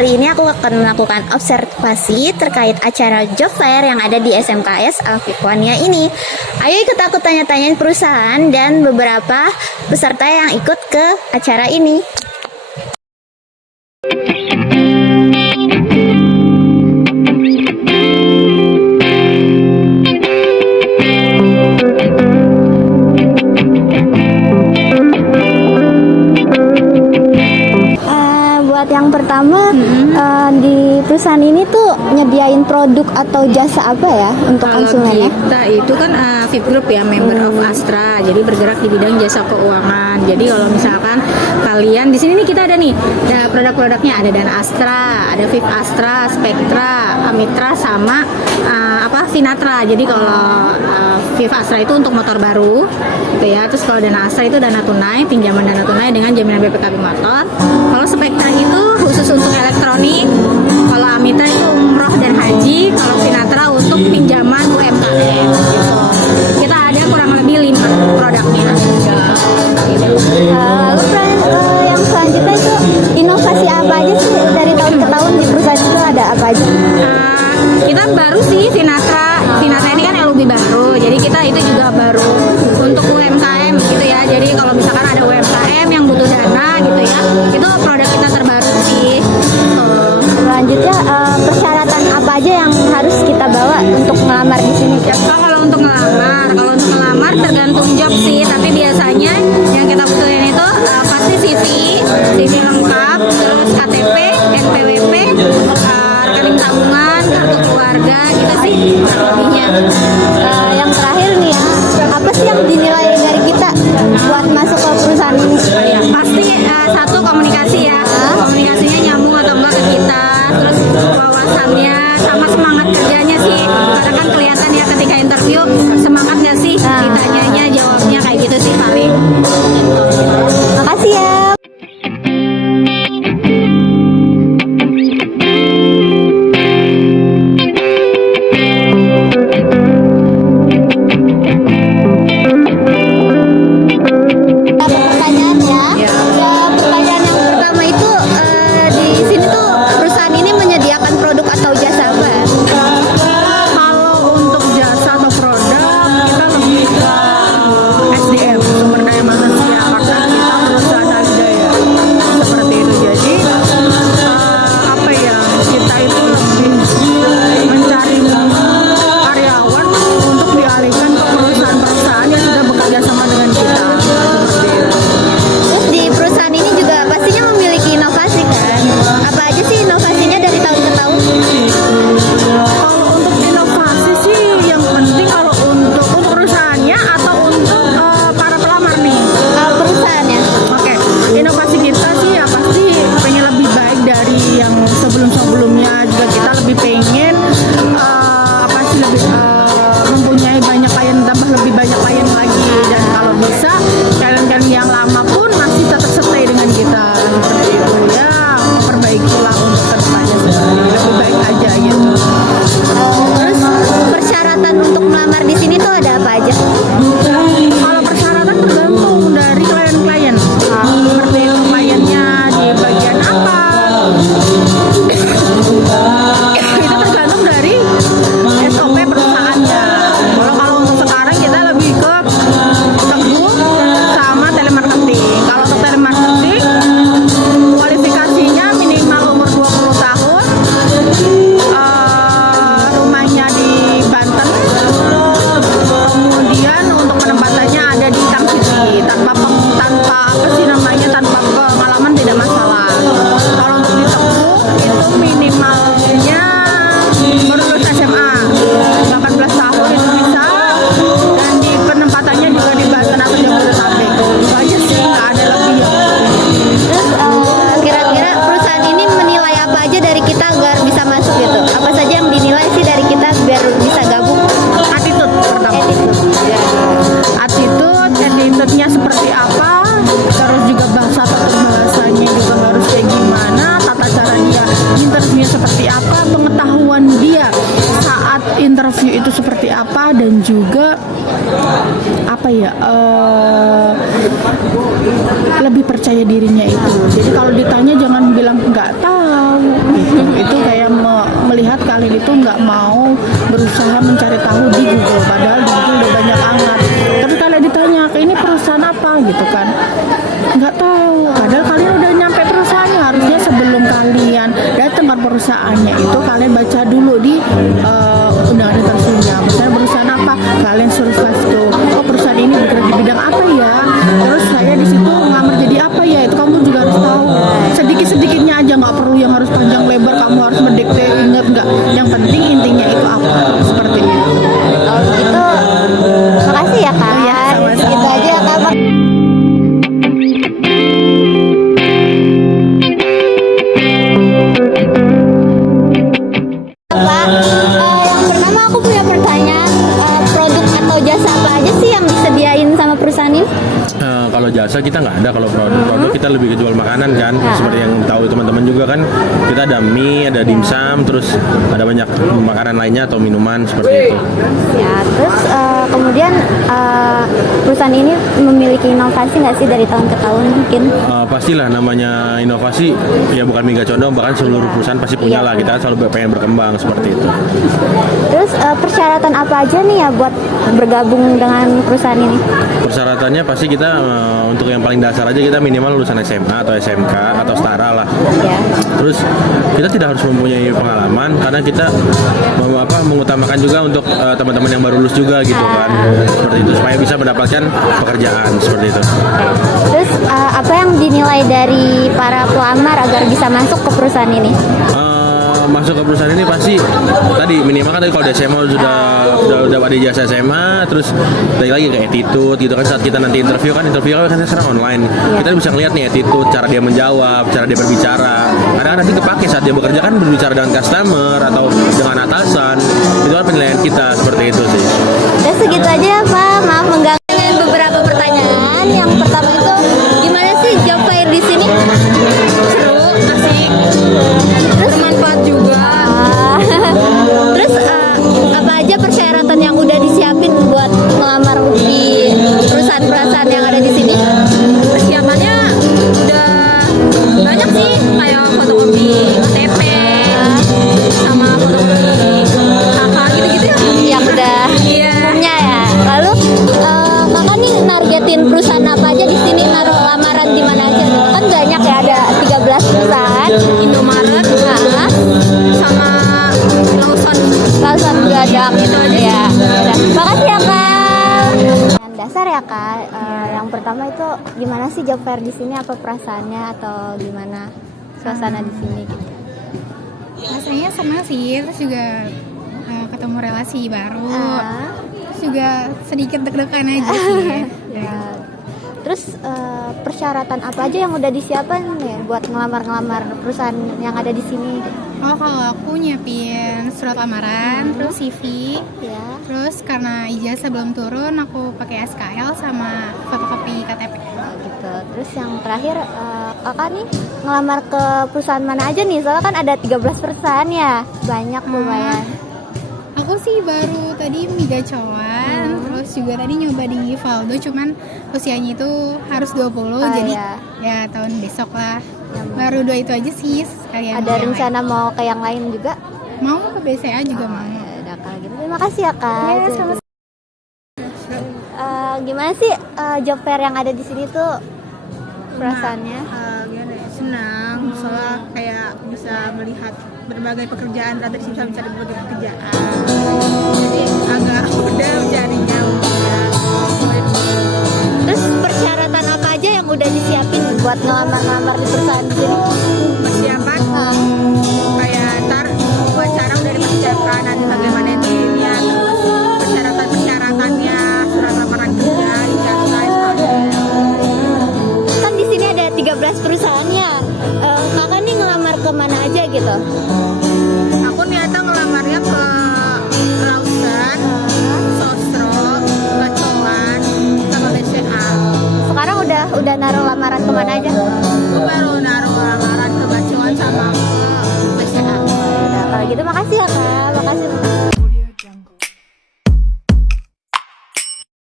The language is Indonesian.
kali ini aku akan melakukan observasi terkait acara job fair yang ada di SMKS Al-Fiqwania ini. Ayo ikut aku tanya-tanyain perusahaan dan beberapa peserta yang ikut ke acara ini. Yang pertama, di perusahaan ini tuh nyediain produk atau jasa apa ya untuk konsumennya? Kita itu kan VIP Group ya, member of Astra. Jadi bergerak di bidang jasa keuangan. Jadi kalau misalkan kalian di sini nih kita ada nih produk-produknya, ada Dana Astra, ada VIP Astra, Spectra, Amitra sama Finatra. Jadi kalau VIP Astra itu untuk motor baru, gitu ya. Terus kalau Dana Astra itu dana tunai, pinjaman dana tunai dengan jaminan BPKB motor. Kalau Spectra itu khusus untuk elektronik, kalau Amitra itu umroh dan haji, kalau Finatra untuk pinjaman UMKM gitu. Kita ada kurang lebih 5 produknya. Lalu yang selanjutnya itu inovasi apa aja sih dari tahun ke tahun di perusahaan itu ada apa aja? Kita baru sih Finatra ini kan yang lebih baru, jadi kita itu juga baru untuk UMKM gitu ya. Jadi kalau misalkan ada UMKM yang butuh dana gitu ya, itu produk kita terbaru sih. Selanjutnya persyaratan apa aja yang harus kita bawa untuk melamar di sini? Kalau untuk ngelamar tergantung job sih, tapi biasanya yang kita butuhin itu pasti CV lengkap, terus KTP, NPWP, rekening tabungan, kartu keluarga gitu sih lebihnya. Yang terakhir nih ya, apa sih yang dinilai dari kita buat masuk ke perusahaan ini? Pasti satu komunikasi ya, komunikasinya nyambung atau enggak ke kita, terus wawasannya sama semangat kerjanya sih, karena kan kelihatan ya ketika interview semangat nggak sih ditanyanya, jawabnya kayak gitu sih paling. Makasih ya. interview itu seperti apa, dan juga apa ya, lebih percaya percaya dirinya itu. Jadi kalau ditanya jangan bilang nggak tahu gitu. Itu kayak melihat kalian itu nggak mau berusaha mencari tahu di Google, padahal di Google udah banyak amat. Tapi kalau ditanya ini perusahaan apa gitu kan, nggak tahu, padahal kalian udah nyampe perusahaannya. Harusnya sebelum kalian datang ke perusahaannya itu kalian baca dulu di undangan interviewnya, misalnya perusahaan apa, kalian survive tuh, oh perusahaan ini bergerak di bidang apa ya, terus saya di situ ngelamar jadi apa ya, itu kamu juga harus tahu. Sedikit-sedikitnya aja, nggak perlu yang harus panjang lebar kamu harus mendikte, ingat nggak, yang penting intinya itu apa, seperti itu. Kalau begitu, makasih ya Kak. Iya, sama-sama. Segitu aja ya Kak. Pak, yang pertama aku punya pertanyaan, produk atau jasa apa aja sih yang disediain sama perusahaan ini? Kalau jasa kita nggak ada, kalau produk kita lebih ke jual makanan kan, seperti yang tahu teman-teman juga kan, kita ada mie, ada dimsum, terus ada banyak makanan lainnya atau minuman seperti itu. Ya, terus kemudian perusahaan ini memiliki inovasi nggak sih dari tahun ke tahun mungkin? Pastilah namanya inovasi, ya bukan Mega Condong, bahkan seluruh perusahaan pasti punya lah, kita kan selalu pengen berkembang seperti itu. Terus persyaratan apa aja nih ya buat bergabung dengan perusahaan ini? Persyaratannya pasti kita untuk yang paling dasar aja kita minimal lulusan SMA atau SMK atau setara lah. Ya. Terus kita tidak harus mempunyai pengalaman karena kita mengutamakan juga untuk teman-teman yang baru lulus juga gitu kan, seperti itu supaya bisa mendapatkan pekerjaan seperti itu. Terus apa yang dinilai dari para pelamar agar bisa masuk ke perusahaan ini? Masuk ke perusahaan ini pasti tadi minimal kan tadi kalau di SMA udah ada jasa SMA, terus balik lagi ke attitude gitu kan, saat kita nanti interview kan sekarang online, kita bisa ngeliat nih attitude, cara dia menjawab, cara dia berbicara, karena nanti kepake saat dia bekerja kan, berbicara dengan customer atau dengan atasan, itu kan penilaian kita seperti itu sih. Dan segitu aja ya Pak, maaf mengganggu dengan beberapa pertanyaan. Yang pertama itu gimana sih job fair di sini? Seru, asik, bermanfaat juga. Terus apa aja persyaratan yang udah disiapin buat melamar di perusahaan-perusahaan yang ada di sini? Persiapannya udah banyak sih, kayak fotokopi KTP sama fotokopi kakak gitu-gitu ya. Yang udah Iya. punya ya. Lalu kakak nih nargetin perusahaan apa aja di sini, naruh lamaran di mana aja? Kan banyak ya, ada 13 perusahaan. Indomaret sama Lawson Gadang Gitu aja sih. ya. Udah. Makasih ya Kak. Yang dasar ya Kak. Yang pertama itu gimana sih job fair di sini? Apa perasaannya atau gimana suasana di sini? Gitu. Rasanya senang sih, terus juga ketemu relasi baru, Ah, terus juga sedikit deg-degan aja sih. ya. Terus persyaratan apa aja yang udah disiapin nih buat ngelamar perusahaan yang ada di sini? Gitu. Oh, kalau aku nyiapin surat lamaran, terus CV, Ya. terus karena ijazah belum turun, aku pakai SKL sama fotokopi KTP. Gitu. Terus yang terakhir kakak nih ngelamar ke perusahaan mana aja nih? Soalnya kan ada 13 perusahaan ya, banyak lumayan. Aku sih baru tadi Mega Cowan, terus juga tadi nyoba di Valdo, cuman usianya itu harus 20, jadi ya. ya tahun besok lah. Yang Baru 2 itu aja sih sekalian. ada yang rencana mau ke yang lain juga? lain. Mau ke BCA juga mau. Ya udah kalau gitu. Terima kasih ya Kak. Ya, sama-sama. Gimana sih job fair yang ada di sini tuh perasaannya? Gimana ya, senang soalnya kayak bisa melihat berbagai pekerjaan, berada di sini bisa mencari berbagai pekerjaan, jadi agak mudah mencarinya. Terus persyaratan apa aja yang udah disiapin buat ngelamar di perusahaan di sini? Persiapan kayak ntar wawancara udah dipersiapkan, nanti bagaimana interviewnya, terus persyaratannya, surat lamaran kerja, ijazah, sebagainya. Kan di sini ada 13 perusahaannya. Kakak nih ngelamar ke mana aja gitu? Aku niatnya ngelamarnya ke Lawson, Sosro, Gacoan, sama BCA. Sekarang udah naruh lamaran ke mana aja? Aku baru naruh